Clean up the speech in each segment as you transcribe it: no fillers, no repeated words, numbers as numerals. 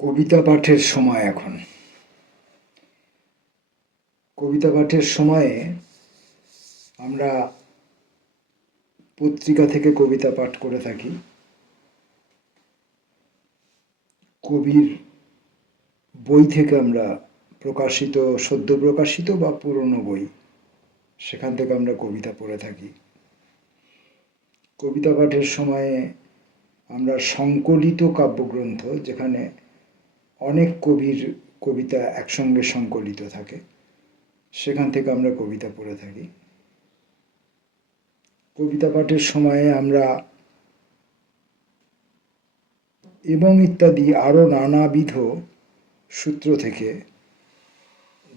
কবিতা পাঠের সময় এখন। কবিতা পাঠের সময়ে আমরা পত্রিকা থেকে কবিতা পাঠ করে থাকি। কবির বই থেকে আমরা প্রকাশিত, সদ্য প্রকাশিত বা পুরনো বই, সেখান থেকে আমরা কবিতা পড়ে থাকি। কবিতা পাঠের সময়ে আমরা সংকলিত কাব্যগ্রন্থ, যেখানে অনেক কবির কবিতা একসঙ্গে সংকলিত থাকে, সেখান থেকে আমরা কবিতা পড়ে থাকি। কবিতা পাঠের সময়ে আমরা এবং ইত্যাদি আরও নানাবিধ সূত্র থেকে,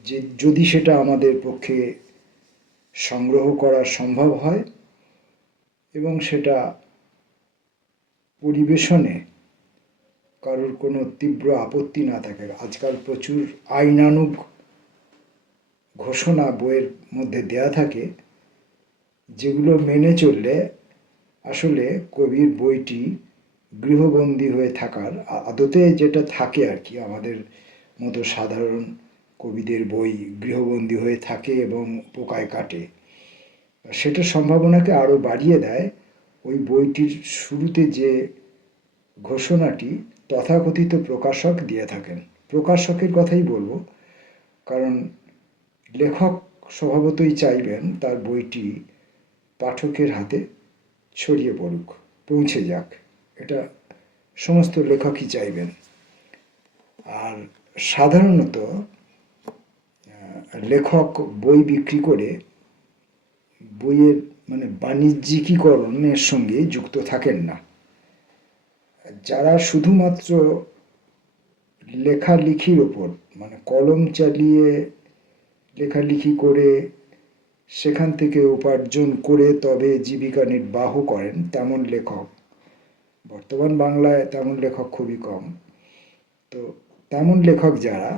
যে যদি সেটা আমাদের পক্ষে সংগ্রহ করা সম্ভব হয় এবং সেটা পরিবেশনে কারোর কোনো তীব্র আপত্তি না থাকে। আজকাল প্রচুর আইনানুগ ঘোষণা বইয়ের মধ্যে দেয়া থাকে, যেগুলো মেনে চললে আসলে কবির বইটি গৃহবন্দী হয়ে থাকার, আদতে যেটা থাকে আর কি, আমাদের মতো সাধারণ কবিদের বই গৃহবন্দী হয়ে থাকে এবং পোকায় কাটে, সেটার সম্ভাবনাকে আরও বাড়িয়ে দেয় ওই বইটির শুরুতে যে ঘোষণাটি তথাকথিত প্রকাশক দিয়ে থাকেন। প্রকাশকের কথাই বলবো, কারণ লেখক স্বভাবতই চাইবেন তার বইটি পাঠকের হাতে ছড়িয়ে পড়ুক, পৌঁছে যাক। এটা সমস্ত লেখকই চাইবেন। আর সাধারণত লেখক বই বিক্রি করে বইয়ের বাণিজ্যিকীকরণের সঙ্গে যুক্ত থাকেন না। যারা শুধুমাত্র লেখালেখির ওপর, কলম চালিয়ে লেখালেখি করে সেখান থেকে উপার্জন করে তবে জীবিকা নির্বাহ করেন, তেমন লেখক বর্তমান বাংলায় তেমন লেখক খুবই কম। তো তেমন লেখক যারা,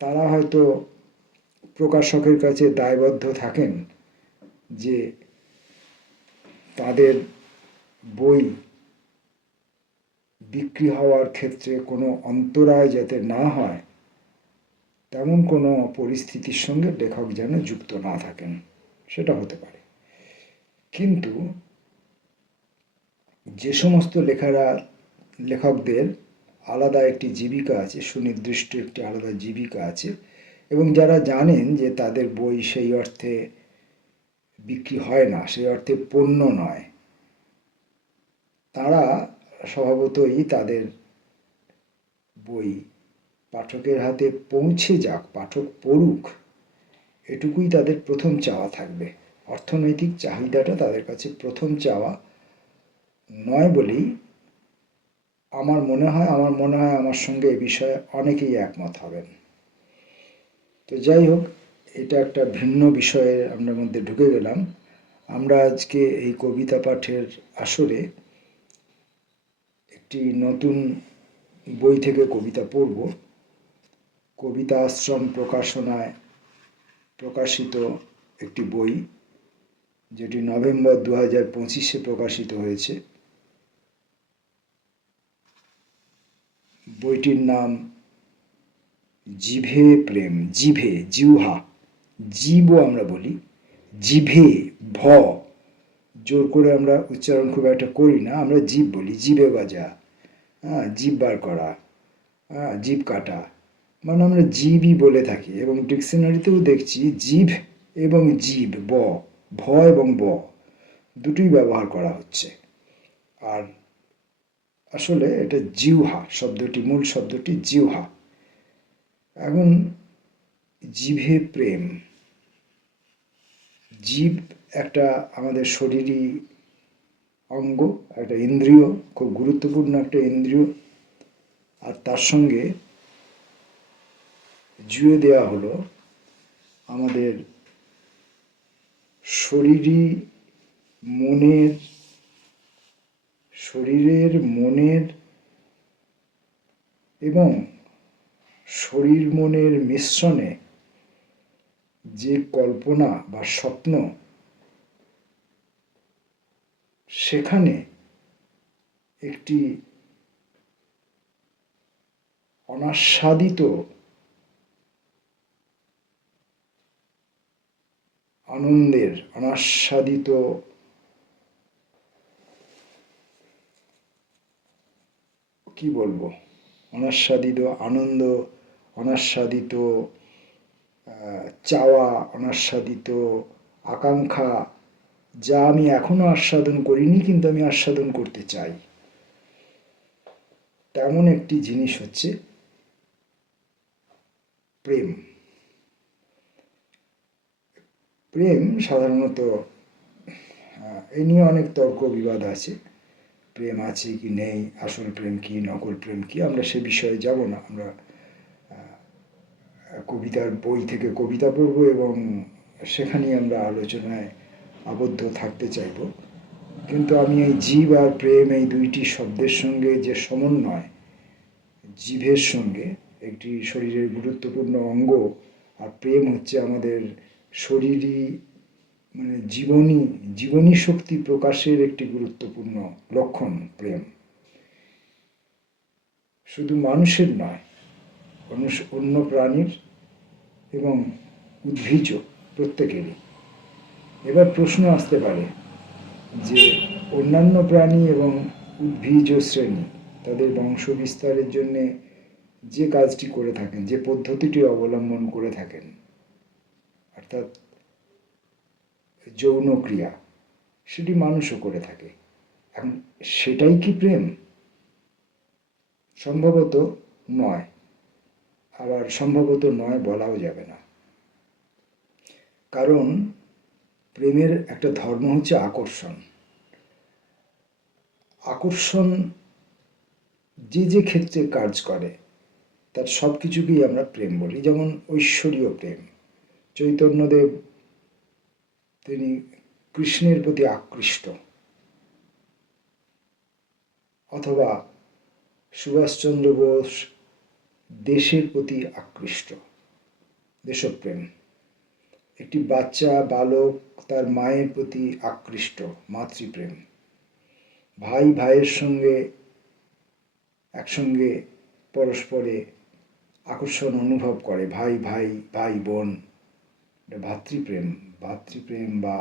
তারা হয়তো প্রকাশকের কাছে দায়বদ্ধ থাকেন যে তাদের বই বিক্রি হওয়ার ক্ষেত্রে কোনো অন্তরায় যাতে না হয়, তেমন কোনো পরিস্থিতির সঙ্গে লেখক যেন যুক্ত না থাকেন। সেটা হতে পারে। কিন্তু যে সমস্ত লেখকদের আলাদা একটি জীবিকা আছে, সুনির্দিষ্ট একটি আলাদা জীবিকা আছে, এবং যারা জানেন যে তাদের বই সেই অর্থে বিক্রি হয় না, সেই অর্থে পণ্য নয়, তারা স্বভাবতই তাদের বই পাঠকের হাতে পৌঁছে যাক, পাঠক পড়ুক, এটুকুই তাদের প্রথম চাওয়া থাকবে। অর্থনৈতিক চাহিদাটা তাদের কাছে প্রথম চাওয়া নয় বলেই আমার মনে হয় আমার সঙ্গে এ বিষয়ে অনেকেই একমত হবেন। তো যাই হোক, এটা একটা ভিন্ন বিষয়ে আমরা মধ্যে ঢুকে গেলাম। আমরা আজকে এই কবিতা পাঠের আসরে একটি নতুন বই থেকে কবিতা পড়ব। কবিতা আশ্রম প্রকাশনায় প্রকাশিত একটি বই, যেটি নভেম্বর 2025 প্রকাশিত হয়েছে। বইটির নাম জিভে প্রেম। জিভে, জিহ্বা, জীবও আমরা বলি, জিভে ভ, জোর করে আমরা উচ্চারণ খুব একটা করি না, আমরা জীব বলি, জিভে বাজা, জীব বার করা, জীব কাটা, আমরা জীবই বলে থাকি। এবং ডিকশনারিতেও দেখছি জিভ এবং জীব, ভ এবং ব দুটোই ব্যবহার করা হচ্ছে। আর আসলে এটা জিহ্বা শব্দটি, মূল শব্দটি জিহ্বা। এখন জিভে প্রেম, জীব একটা আমাদের শরীরই অঙ্গ, একটা ইন্দ্রিয়, খুব গুরুত্বপূর্ণ একটা ইন্দ্রিয়। আর তার সঙ্গে জুড়ে দেওয়া হলো আমাদের শরীরের, মনের এবং শরীর মনের মিশ্রণে যে কল্পনা বা স্বপ্ন, সেখানে একটি অনাস্বাদিত আনন্দের, অনাস্বাদিত কি বলবো, অনাস্বাদিত আনন্দ, অনাস্বাদিত চাওয়া, অনাস্বাদিত আকাঙ্ক্ষা, যা আমি এখনো আস্বাদন করিনি কিন্তু আমি আস্বাদন করতে চাই, তেমন একটি জিনিস হচ্ছে প্রেম। প্রেম সাধারণত এই নিয়ে অনেক তর্ক বিবাদ আছে, প্রেম আছে কি নেই, আসল প্রেম কি, নকল প্রেম কি, আমরা সে বিষয়ে যাব না। আমরা কবিতার বই থেকে কবিতা পড়ব এবং সেখানেই আমরা আলোচনায় আবদ্ধ থাকতে চাইব। কিন্তু আমি এই জীব আর প্রেম, এই দুইটি শব্দের সঙ্গে যে সমন্বয়, জীবের সঙ্গে, একটি শরীরের গুরুত্বপূর্ণ অঙ্গ, আর প্রেম হচ্ছে আমাদের শরীরই মানে জীবনী শক্তি প্রকাশের একটি গুরুত্বপূর্ণ লক্ষণ প্রেম। শুধু মানুষের নয়, অন্য প্রাণীর এবং উদ্ভিজ প্রত্যেকেরই। এবার প্রশ্ন আসতে পারে যে অন্যান্য প্রাণী এবং উদ্ভিজ শ্রেণী তাদের বংশ বিস্তারের জন্যে যে কাজটি করে থাকেন, যে পদ্ধতিটি অবলম্বন করে থাকেন, অর্থাৎ যৌন ক্রিয়া, সেটি মানুষও করে থাকে। এখন সেটাই কি প্রেম? সম্ভবত নয়, আবার সম্ভবত নয় বলাও যাবে না। কারণ প্রেমের একটা ধর্ম হচ্ছে আকর্ষণ। আকর্ষণ যে ক্ষেত্রে কাজ করে তার সব কিছুকেই আমরা প্রেম বলি। যেমন ঐশ্বরীয় প্রেম, চৈতন্যদেব তিনি কৃষ্ণের প্রতি আকৃষ্ট, অথবা সুভাষচন্দ্র বোস দেশের প্রতি আকৃষ্ট, দেশপ্রেম। একটি বাচ্চা বালক তার মায়ের প্রতি আকৃষ্ট, মাতৃপ্রেম। ভাই ভাইয়ের সঙ্গে একসঙ্গে পরস্পরে আকর্ষণ অনুভব করে, ভাই ভাই, ভাই বোন, ভাতৃপ্রেম। ভাতৃপ্রেম বা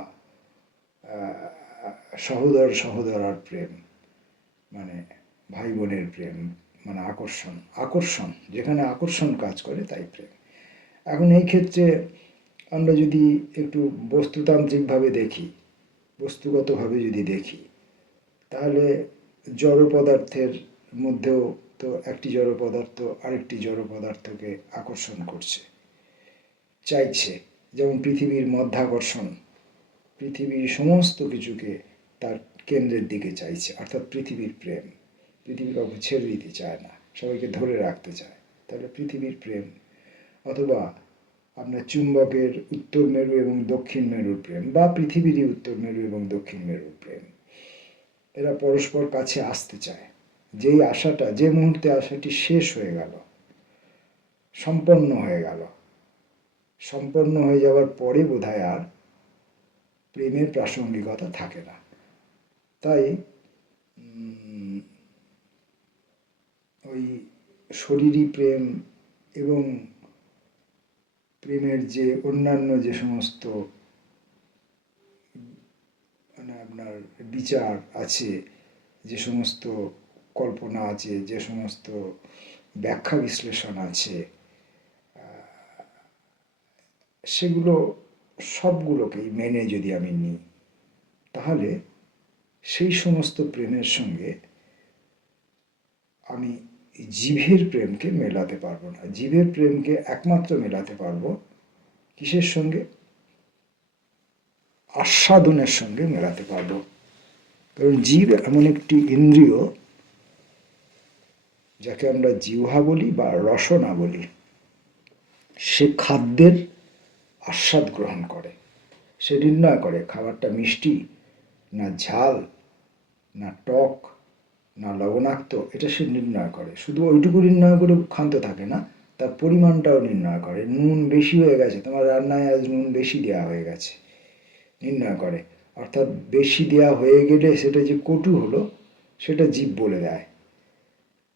সহোদর সহোদরার প্রেম, মানে ভাই বোনের প্রেম, মানে আকর্ষণ। আকর্ষণ, যেখানে আকর্ষণ কাজ করে তাই প্রেম। এখন এই ক্ষেত্রে আমরা যদি একটু বস্তুতান্ত্রিকভাবে দেখি, বস্তুগতভাবে যদি দেখি, তাহলে জড় পদার্থের মধ্যেও তো একটি জড় পদার্থ আরেকটি জড় পদার্থকে আকর্ষণ করছে, চাইছে। যেমন পৃথিবীর মধ্যাকর্ষণ পৃথিবীর সমস্ত কিছুকে তার কেন্দ্রের দিকে চাইছে, অর্থাৎ পৃথিবীর প্রেম। পৃথিবী কাউকে ছেড়ে দিতে চায় না, সবাইকে ধরে রাখতে চায়, তাহলে পৃথিবীর প্রেম। অথবা আমরা চুম্বকের উত্তর মেরু এবং দক্ষিণ মেরুর প্রেম, বা পৃথিবীরই উত্তর মেরু এবং দক্ষিণ মেরুর প্রেম। এরা পরস্পর কাছে আসতে চায়। যেই আশাটা, যে মুহূর্তে আশাটি শেষ হয়ে গেল, সম্পন্ন হয়ে গেল, সম্পন্ন হয়ে যাওয়ার পরে বোধহয় আর প্রেমের প্রাসঙ্গিকতা থাকে না। তাই ওই শরীরী প্রেম এবং প্রেমের যে অন্যান্য যে সমস্ত মানে আপনার বিচার আছে, যে সমস্ত কল্পনা আছে, যে সমস্ত ব্যাখ্যা বিশ্লেষণ আছে, সেগুলো সবগুলোকেই মেনে যদি আমি নিই, তাহলে সেই সমস্ত প্রেমের সঙ্গে আমি জীবের প্রেমকে মেলাতে পারবো না। জীবের প্রেমকে একমাত্র মেলাতে পারবো কিসের সঙ্গে? আস্বাদনের সঙ্গে মেলাতে পারবো। কারণ জীব এমন একটি ইন্দ্রিয়, যাকে আমরা জিহ্বা বলি বা রসনা বলি, সে খাদ্যের আস্বাদ গ্রহণ করে। সে নির্ণয় করে খাবারটা মিষ্টি না ঝাল না টক না লবণাক্ত, এটা সে নির্ণয় করে। শুধু ওইটুকু নির্ণয় করে ক্ষান্ত থাকে না, তার পরিমাণটাও নির্ণয় করে। নুন বেশি হয়ে গেছে, তোমার রান্নায় আজ নুন বেশি দেওয়া হয়ে গেছে, নির্ণয় করে। অর্থাৎ বেশি দেওয়া হয়ে গেলে সেটা যে কটু হলো সেটা জীব বলে দেয়।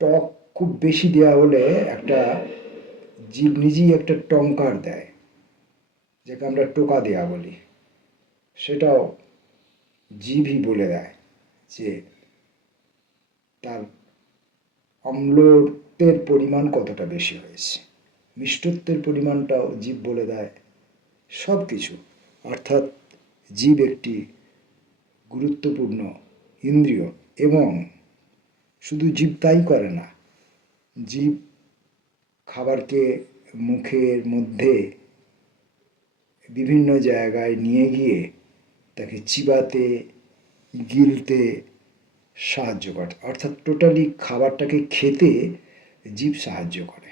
টক খুব বেশি দেওয়া হলে একটা জীব নিজেই একটা টঙ্কার দেয়, যাকে আমরা টোকা দেয়া বলি। সেটাও জীবই বলে দেয় যে তার অম্লত্বের পরিমাণ কতটা বেশি হয়েছে, মিষ্টত্বের পরিমাণটাও জীব বলে দেয়, সব কিছু। অর্থাৎ জীব একটি গুরুত্বপূর্ণ ইন্দ্রিয়, এবং শুধু জীব তাই করে না, জীব খাবারকে মুখের মধ্যে বিভিন্ন জায়গায় নিয়ে গিয়ে তাকে চিবাতে, গিলতে সাহায্য করে। অর্থাৎ টোটালি খাবারটাকে খেতে জীব সাহায্য করে।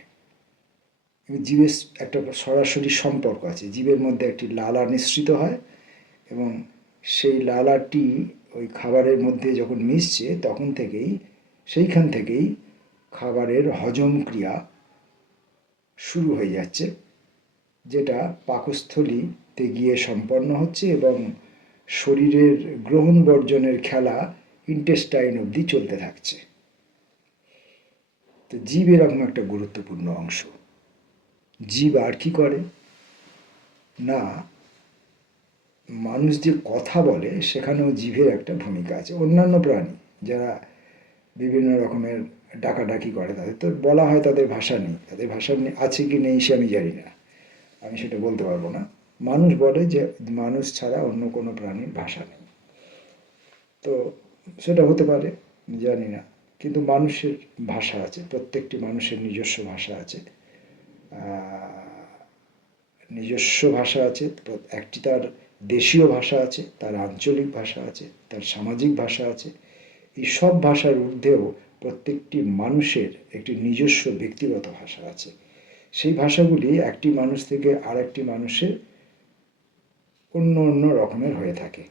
জীবের একটা সরাসরি সম্পর্ক আছে, জীবের মধ্যে একটি লালা নিঃসৃত হয়, এবং সেই লালাটি ওই খাবারের মধ্যে যখন মিশছে তখন থেকেই, সেইখান থেকেই খাবারের হজম ক্রিয়া শুরু হয়ে যাচ্ছে, যেটা পাকস্থলীতে গিয়ে সম্পন্ন হচ্ছে, এবং শরীরের গ্রহণ বর্জনের খেলা ইন্টেস্টাইন অবধি চলতে থাকছে। তো জীব এরকম একটা গুরুত্বপূর্ণ অংশ। জীব আর কি করে না, মানুষ যে কথা বলে সেখানেও জীবের একটা ভূমিকা আছে। অন্যান্য প্রাণী যারা বিভিন্ন রকমের ডাকাডাকি করে, তাদের তো বলা হয় তাদের ভাষা নেই, তাদের ভাষা আছে কি নেই সে আমি জানি না, আমি সেটা বলতে পারবো না। মানুষ বলে যে মানুষ ছাড়া অন্য কোনো প্রাণীর ভাষা নেই, তো সেটা হতে পারে, জানি না। কিন্তু মানুষের ভাষা আছে, প্রত্যেকটি মানুষের নিজস্ব ভাষা আছে, নিজস্ব ভাষা আছে। একটি তার দেশীয় ভাষা আছে, তার আঞ্চলিক ভাষা আছে, তার সামাজিক ভাষা আছে। এই সব ভাষার ঊর্ধ্বেও প্রত্যেকটি মানুষের একটি নিজস্ব ব্যক্তিগত ভাষা আছে। সেই ভাষাগুলি একটি মানুষ থেকে আর একটি মানুষের অন্য অন্য রকমের হয়ে থাকে।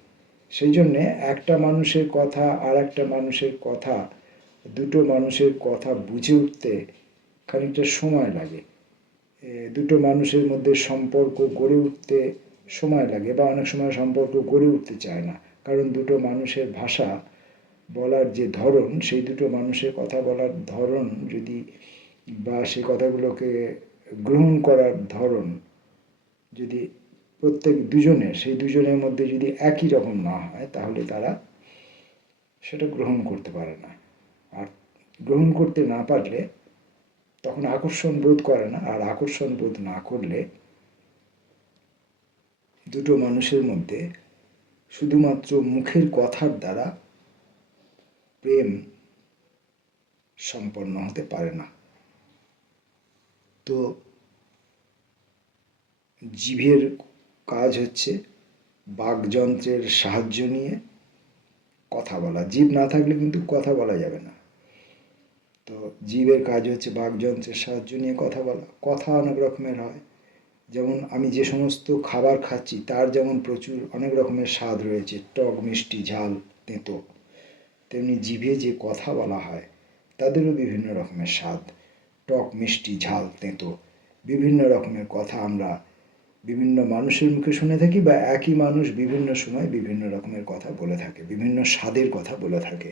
সেই জন্যে একটা মানুষের কথা আর একটা মানুষের কথা, দুটো মানুষের কথা বুঝে উঠতে খানিকটা সময় লাগে, দুটো মানুষের মধ্যে সম্পর্ক গড়ে উঠতে সময় লাগে, বা অনেক সময় সম্পর্ক গড়ে উঠতে চায় না, কারণ দুটো মানুষের ভাষা বলার যে ধরন, সেই দুটো মানুষের কথা বলার ধরন যদি, বা সেই কথাগুলোকে গ্রহণ করার ধরন যদি প্রত্যেক দুজনের, সেই দুজনের মধ্যে যদি একই রকম না হয়, তাহলে তারা সেটা গ্রহণ করতে পারে না। আর গ্রহণ করতে না পারলে তখন আকর্ষণ বোধ করে না, আর আকর্ষণ বোধ না করলে দুটো মানুষের মধ্যে শুধুমাত্র মুখের কথার দ্বারা প্রেম সম্পন্ন হতে পারে না। তো জিভের কাজ হচ্ছে বাকযন্ত্রের সাহায্য নিয়ে কথা বলা। জীব না থাকলে কিন্তু কথা বলা যাবে না। তো জীবের কাজ হচ্ছে বাকযন্ত্রের সাহায্য নিয়ে কথা বলা। কথা অনেক রকমের হয়, যেমন আমি যে সমস্ত খাবার খাচ্ছি তার যেমন প্রচুর অনেক রকমের স্বাদ রয়েছে, টক, মিষ্টি, ঝাল, তেঁতো, তেমনি জিভে যে কথা বলা হয় তাদেরও বিভিন্ন রকমের স্বাদ, টক, মিষ্টি, ঝাল, তেঁতো, বিভিন্ন রকমের কথা আমরা বিভিন্ন মানুষের মুখে শুনে থাকি, বা একই মানুষ বিভিন্ন সময় বিভিন্ন রকমের কথা বলে থাকে, বিভিন্ন স্বাদের কথা বলে থাকে।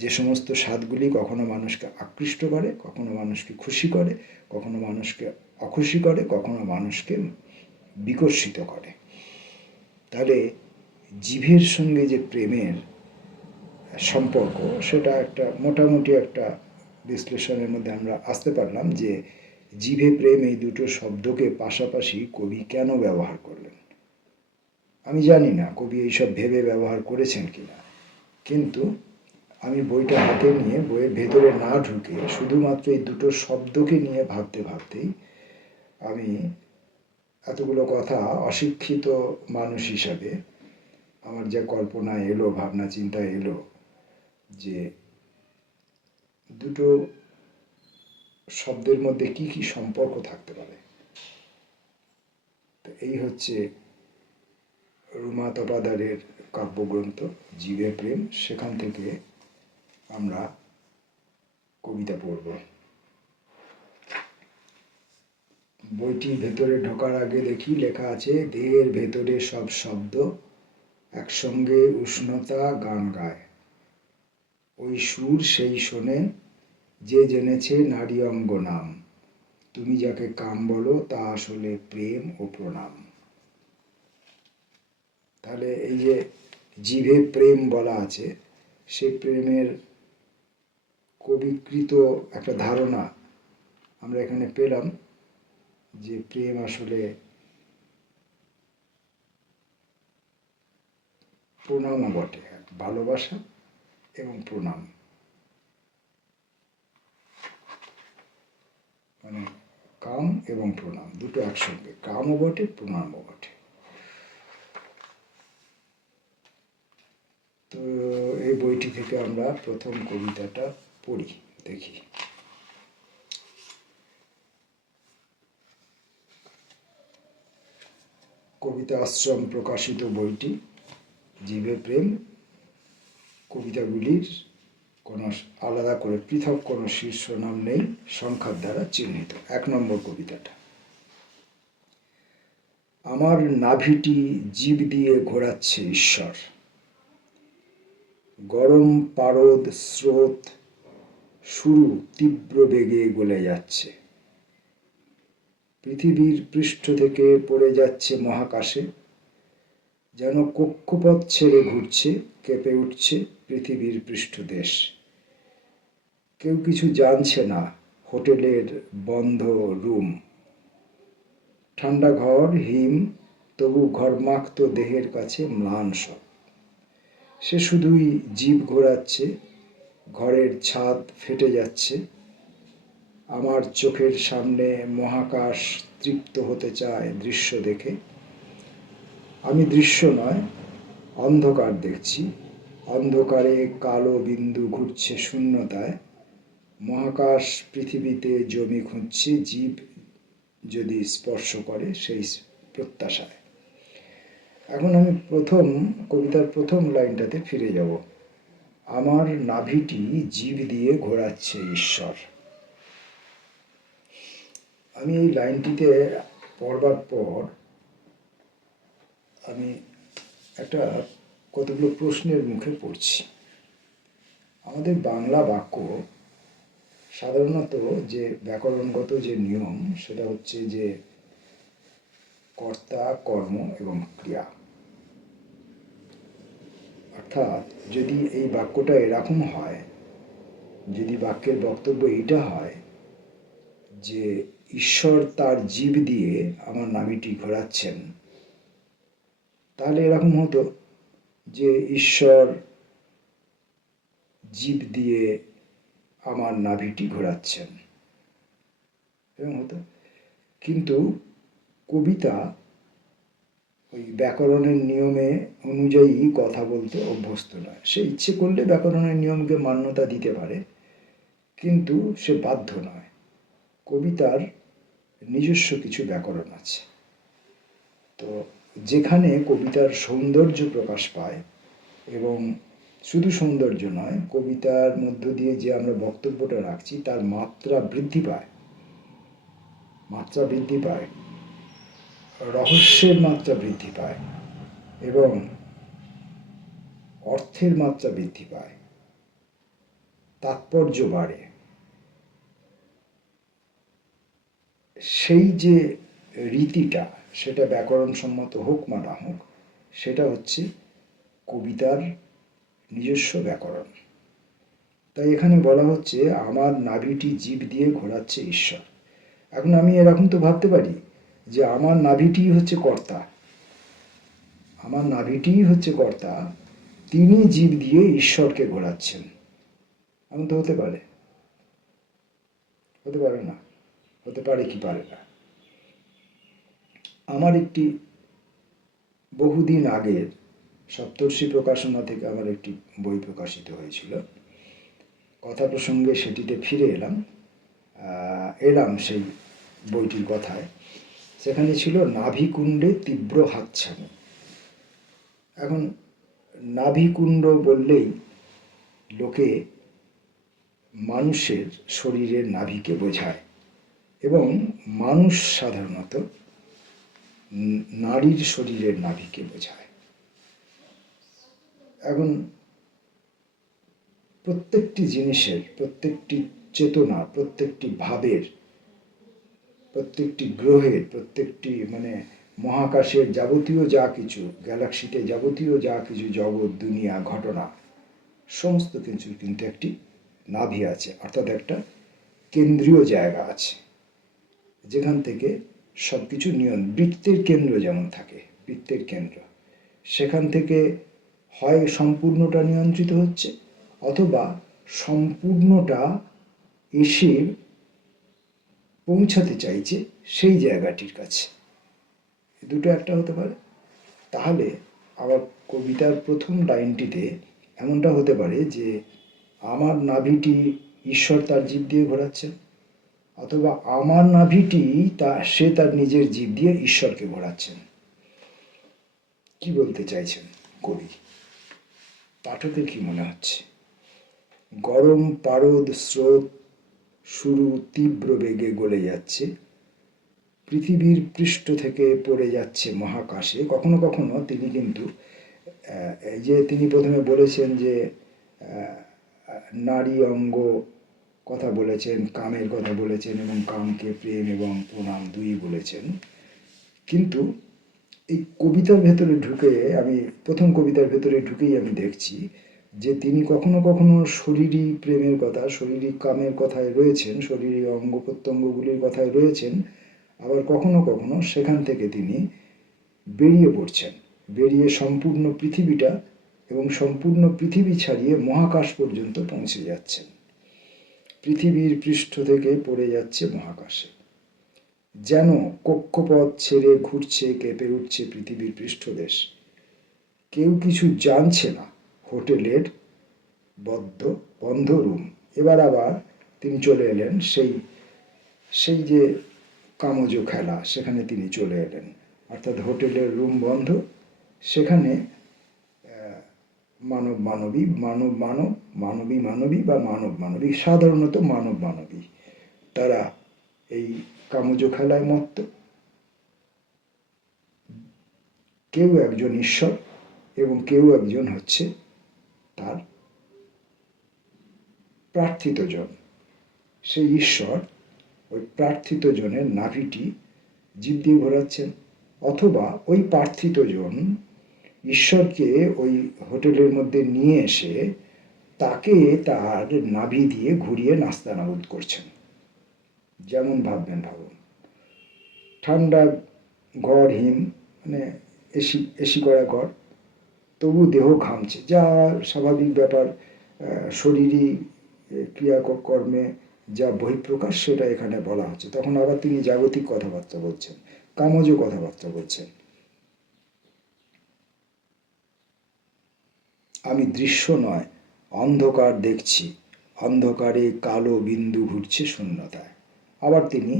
যে সমস্ত স্বাদগুলি কখনো মানুষকে আকৃষ্ট করে, কখনো মানুষকে খুশি করে, কখনো মানুষকে অখুশি করে, কখনো মানুষকে বিকর্ষিত করে। তাহলে জিভের সঙ্গে যে প্রেমের সম্পর্ক, সেটা একটা মোটামুটি একটা বিশ্লেষণের মধ্যে আমরা আসতে পারলাম যে জিভে প্রেম এই দুটো শব্দকে পাশাপাশি কবি কেন ব্যবহার করলেন। আমি জানি না কবি এইসব ভেবে ব্যবহার করেছেন কিনা, কিন্তু আমি বইটা হাতে নিয়ে বইয়ের ভেতরে না ঢুকে শুধুমাত্র এই দুটো শব্দকে নিয়ে ভাবতে ভাবতেই আমি এতগুলো কথা অশিক্ষিত মানুষ হিসাবে আমার যা কল্পনা এলো, ভাবনা চিন্তা এলো, যে দুটো শব্দের মধ্যে কি কি সম্পর্ক থাকতে পারে। তো এই হচ্ছে রুমা তপাদারের কাব্যগ্রন্থ জীবে প্রেম, সেখান থেকে আমরা কবিতা পড়ব। বইটির ভেতরে ঢোকার আগে দেখি লেখা আছে, দেহের ভেতরে সব শব্দ একসঙ্গে উষ্ণতা গান গায়, ওই সুর সেই শোনে যে জেনেছে নারী অঙ্গ নাম, তুমি যাকে কাম বলো তা আসলে প্রেম ও প্রণাম। তাহলে এই যে জিভে প্রেম বলা আছে, সে প্রেমের কবিকৃত একটা ধারণা আমরা এখানে পেলাম, যে প্রেম আসলে প্রণামও বটে, ভালোবাসা এবং প্রণাম, মানে কাম এবং প্রণাম দুটো একসঙ্গে, কামও বটে প্রণামও বটে। তো এই বইটি থেকে আমরা প্রথম কবিতাটা পড়ি, দেখি। কবিতা আশ্রম প্রকাশিত বইটি, জীবে প্রেম। কবিতাগুলির কোনো আলাদা করে পৃথক কোনো শীর্ষনাম নেই, সংখ্যার দ্বারা চিহ্নিত। 1 নম্বর কবিতাটা। আমার নাভিটি জীব দিয়ে ঘোরাচ্ছে ঈশ্বর, গরম পারদ স্রোত শুরু তীব্র বেগে গলে যাচ্ছে, পৃথিবীর পৃষ্ঠ থেকে পড়ে যাচ্ছে মহাকাশে, যেন কক্ষপথ ছেড়ে ঘুরছে, কেঁপে উঠছে পৃথিবীর পৃষ্ঠদেশ। কেউ কিছু জানছে না, হোটেলের বন্ধ রুম, ঠান্ডা ঘর হিম, তবু ঘর্মাক্ত দেহের কাছে ম্লান সব। সে শুধুই জীব ঘোরাচ্ছে, ঘরের ছাদ ফেটে যাচ্ছে, আমার চোখের সামনে মহাকাশ তৃপ্ত হতে চায় দৃশ্য দেখে। আমি দৃশ্য নয়, অন্ধকার দেখছি, অন্ধকারে কালো বিন্দু ঘুরছে শূন্যতায়, মহাকাশ পৃথিবীতে জমি খুঁজছে জীব যদি স্পর্শ করে সেই প্রত্যাশায়। এখন আমি কবিতার প্রথম লাইনটাতে ফিরে যাব। আমার নাভিটি জীব দিয়ে ঘোরাচ্ছে ঈশ্বর। আমি এই লাইনটিতে পড়বার পর আমি একটা কতগুলো প্রশ্নের মুখে পড়ছি। আমাদের বাংলা বাক্য সাধারণত যে ব্যাকরণগত যে নিয়ম, সেটা হচ্ছে যে কর্তা, কর্ম এবং ক্রিয়া। অর্থাৎ যদি এই বাক্যটা এরকম হয়, যদি বাক্যের বক্তব্য এইটা হয় যে ঈশ্বর তার জীব দিয়ে আমার নাভিটি ঘোরাচ্ছেন, তাহলে এরকম হতো যে ঈশ্বর জীব দিয়ে আমার নাভিটি ঘোরাচ্ছেন, এরকম হতো। কিন্তু কবিতা ওই ব্যাকরণের নিয়মে অনুযায়ী কথা বলতে অভ্যস্ত নয়। সে ইচ্ছে করলে ব্যাকরণের নিয়মকে মান্যতা দিতে পারে, কিন্তু সে বাধ্য নয়। কবিতার নিজস্ব কিছু ব্যাকরণ আছে। তো যেখানে কবিতার সৌন্দর্য প্রকাশ পায়, এবং শুধু সৌন্দর্য নয়, কবিতার মধ্য দিয়ে যে আমরা বক্তব্যটা রাখছি তার মাত্রা বৃদ্ধি পায়, রহস্যের মাত্রা বৃদ্ধি পায় এবং অর্থের মাত্রা বৃদ্ধি পায়, তাৎপর্য বাড়ে। সেই যে রীতিটা, সেটা ব্যাকরণসম্মত হোক বা না হোক, সেটা হচ্ছে কবিতার নিজস্ব ব্যাকরণ। তাই এখানে বলা হচ্ছে আমার নাভিটি জীব দিয়ে ঘোরাচ্ছে ঈশ্বর। এখন আমি এরকম তো ভাবতে পারি যে আমার নাভিটিই হচ্ছে কর্তা, আমার নাভিটিই হচ্ছে কর্তা, তিনি জীব দিয়ে ঈশ্বরকে ঘোরাচ্ছেন। এমন তো হতে পারে? হতে পারে না। হতে পারে কি পারে না? আমার একটি বহুদিন আগের সপ্তর্ষি প্রকাশনা থেকে আমার একটি বই প্রকাশিত হয়েছিল। কথা প্রসঙ্গে সেটিতে ফিরে এলাম সেই বইটির কথায়। সেখানে ছিল নাভিকুণ্ডে তীব্র হাতছানি। এখন নাভিকুণ্ড বললেই লোকে মানুষের শরীরের নাভিকে বোঝায়, এবং মানুষ সাধারণত নারীর শরীরের নাভিকে বোঝায়। এখন প্রত্যেকটি জিনিসের, প্রত্যেকটি চেতনা, প্রত্যেকটি ভাবের, প্রত্যেকটি গ্রহের, প্রত্যেকটি মহাকাশের যাবতীয় যা কিছু, গ্যালাক্সিতে যাবতীয় যা কিছু জগৎ, দুনিয়া, ঘটনা, সমস্ত কিছুর কিন্তু একটি নাভি আছে, অর্থাৎ একটা কেন্দ্রীয় জায়গা আছে যেখান থেকে সব কিছু বৃত্তের কেন্দ্র যেমন থাকে, বৃত্তের কেন্দ্র, সেখান থেকে হয় সম্পূর্ণটা নিয়ন্ত্রিত হচ্ছে, অথবা সম্পূর্ণটা এসে পৌঁছাতে চাইছে সেই জায়গাটির কাছে। দুটো একটা হতে পারে। তাহলে আবার কবিতার প্রথম লাইনটিতে এমনটা হতে পারে যে আমার নাভিটি ঈশ্বর তার জীব দিয়ে ঘোরাচ্ছেন, অথবা আমার নাভিটি সে তার নিজের জীব দিয়ে ঈশ্বরকে ঘোরাচ্ছেন। কি বলতে চাইছেন কবি? পাঠকের কি মনে হচ্ছে? গরম পারদ স্রোত শুরু তীব্র বেগে গলে যাচ্ছে, পৃথিবীর পৃষ্ঠ থেকে পড়ে যাচ্ছে মহাকাশে। কখনো কখনো তিনি কিন্তু এই যে তিনি প্রথমে বলেছেন যে নারী অঙ্গ কথা বলেছেন, কামের কথা বলেছেন, এবং কামকে প্রেম এবং প্রণাম দুই বলেছেন, কিন্তু এই কবিতার ভেতরে ঢুকে আমি প্রথম কবিতার ভেতরে ঢুকেই আমি দেখছি যে তিনি কখনো কখনো শরীরী প্রেমের কথা, শরীরী কামের কথায় রয়েছেন, শরীরী অঙ্গ প্রত্যঙ্গগুলির কথায় রয়েছেন, আবার কখনো কখনো সেখান থেকে তিনি বেরিয়ে পড়ছেন, বেরিয়ে সম্পূর্ণ পৃথিবীটা এবং সম্পূর্ণ পৃথিবী ছাড়িয়ে মহাকাশ পর্যন্ত পৌঁছে যাচ্ছেন। পৃথিবীর পৃষ্ঠ থেকে পড়ে যাচ্ছে মহাকাশে, যেন কক্ষপথ ছেড়ে ঘুরছে, কেঁপে উঠছে পৃথিবীর পৃষ্ঠদেশ। কেউ কিছু জানছে না হোটেলের বন্ধ রুম। এবার আবার তিনি চলে এলেন সেই যে কামজ খেলা, সেখানে তিনি চলে এলেন, অর্থাৎ হোটেলের রুম বন্ধ, সেখানে মানব মানবী, মানব মানব, মানবী মানবী বা মানব মানবী, সাধারণত মানব মানবী, তারা এই কামজ খেলায় মত্ত। কেউ একজন ঈশ্বর এবং কেউ একজন হচ্ছে তার প্রার্থিত জন। সেই ঈশ্বর ওই প্রার্থিত জনের নাভিটি জীব দিয়ে ঘোরাচ্ছেন, অথবা ওই প্রার্থিত জন ঈশ্বরকে ওই হোটেলের মধ্যে নিয়ে এসে তাকে তার নাভি দিয়ে ঘুরিয়ে নাস্তানাবুদ করছেন। যেমন ভাববেন ভাবুন, ঠান্ডা ঘর, হিম, এসি করা ঘর, তবু দেহ ঘামছে, যা স্বাভাবিক ব্যাপার, শরীরী ক্রিয়াকর্মে যা বহিঃপ্রকাশ সেটা এখানে বলা হচ্ছে। তখন আবার তিনি জাগতিক কথাবার্তা বলছেন, কামজ কথাবার্তা বলছেন। আমি দৃশ্য নয় অন্ধকার দেখছি, অন্ধকারে কালো বিন্দু ঘুরছে শূন্যতায়। আবার তিনি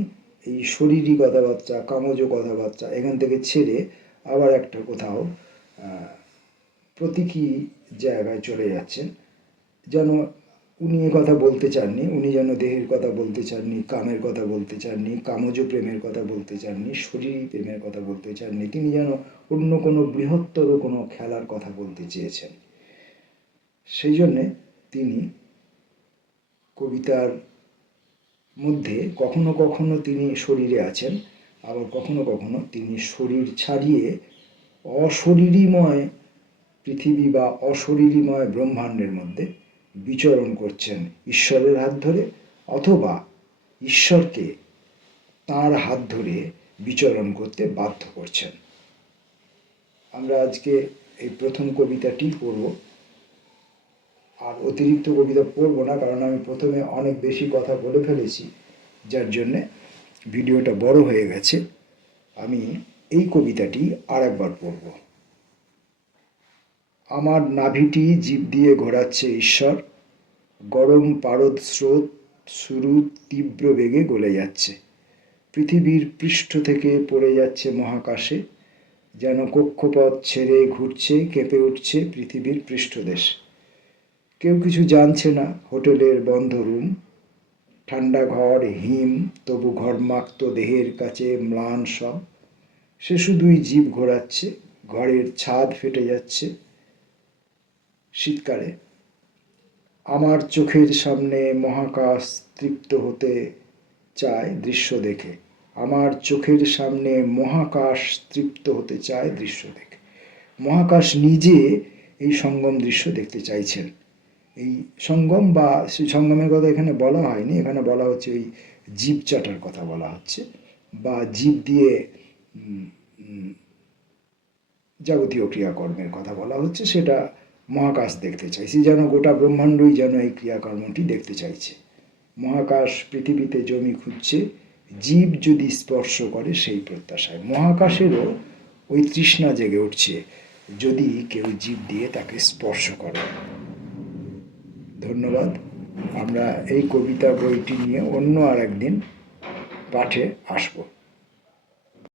এই শরীরী কথাবার্তা, কামজ কথাবার্তা এখান থেকে ছেড়ে আবার একটা কোথাও প্রতীকী জায়গায় চলে যাচ্ছেন, যেন উনি কথা বলতে চাননি, উনি যেন দেহের কথা বলতে চাননি, কামের কথা বলতে চাননি, কামজ প্রেমের কথা বলতে চাননি, শরীরী প্রেমের কথা বলতে চাননি, তিনি যেন অন্য কোনো বৃহত্তর কোনো খেলার কথা বলতে চেয়েছেন। সেই জন্যে তিনি কবিতার মধ্যে কখনো কখনো তিনি শরীরে আছেন, আবার কখনো কখনো তিনি শরীর ছাড়িয়ে অশরীরীময় পৃথিবী বা অশরীরীময় ব্রহ্মাণ্ডের মধ্যে বিচরণ করছেন ঈশ্বরের হাত ধরে, অথবা ঈশ্বরকে তাঁর হাত ধরে বিচরণ করতে বাধ্য করছেন। আমরা আজকে এই প্রথম কবিতাটি পড়ব, আর অতিরিক্ত কবিতা পড়ব না, কারণ আমি প্রথমে অনেক বেশি কথা বলে ফেলেছি, যার জন্যে ভিডিওটা বড় হয়ে গেছে। আমি এই কবিতাটি আর একবার পড়ব। আমার নাভিটি জীব দিয়ে ঘোরাচ্ছে ঈশ্বর, গরম পারদ স্রোত শুরু তীব্র বেগে গলে যাচ্ছে, পৃথিবীর পৃষ্ঠ থেকে পড়ে যাচ্ছে মহাকাশে, যেন কক্ষপথ ছেড়ে ঘুরছে, কেঁপে উঠছে পৃথিবীর পৃষ্ঠদেশ। কেউ কিছু জানছে না হোটেলের বন্ধ রুম, ঠান্ডা ঘর, হিম, তবু ঘর্মাক্ত দেহের কাছে ম্লান সব। সে শুধুই জীব ঘোরাচ্ছে, ঘরের ছাদ ফেটে যাচ্ছে শীতকালে, আমার চোখের সামনে মহাকাশ তৃপ্ত হতে চায় দৃশ্য দেখে। আমার চোখের সামনে মহাকাশ তৃপ্ত হতে চায় দৃশ্য দেখে। মহাকাশ নিজে এই সঙ্গম দৃশ্য দেখতে চাইছেন। এই সঙ্গম বা সেই সঙ্গমের কথা এখানে বলা হয়নি, এখানে বলা হচ্ছে ওই জীব চাটার কথা বলা হচ্ছে, বা জীব দিয়ে যাবতীয় ক্রিয়াকর্মের কথা বলা হচ্ছে। সেটা মহাকাশ দেখতে চাইছে, যেন গোটা ব্রহ্মাণ্ডই যেন এই ক্রিয়াকর্মটি দেখতে চাইছে। মহাকাশ পৃথিবীতে জমি খুঁজছে জীব যদি স্পর্শ করে সেই প্রত্যাশায়। মহাকাশেরও ওই তৃষ্ণা জেগে উঠছে যদি কেউ জীব দিয়ে তাকে স্পর্শ করে। ধন্যবাদ। আমরা এই কবিতা বইটি নিয়ে অন্য আর একদিন পাঠে আসবো।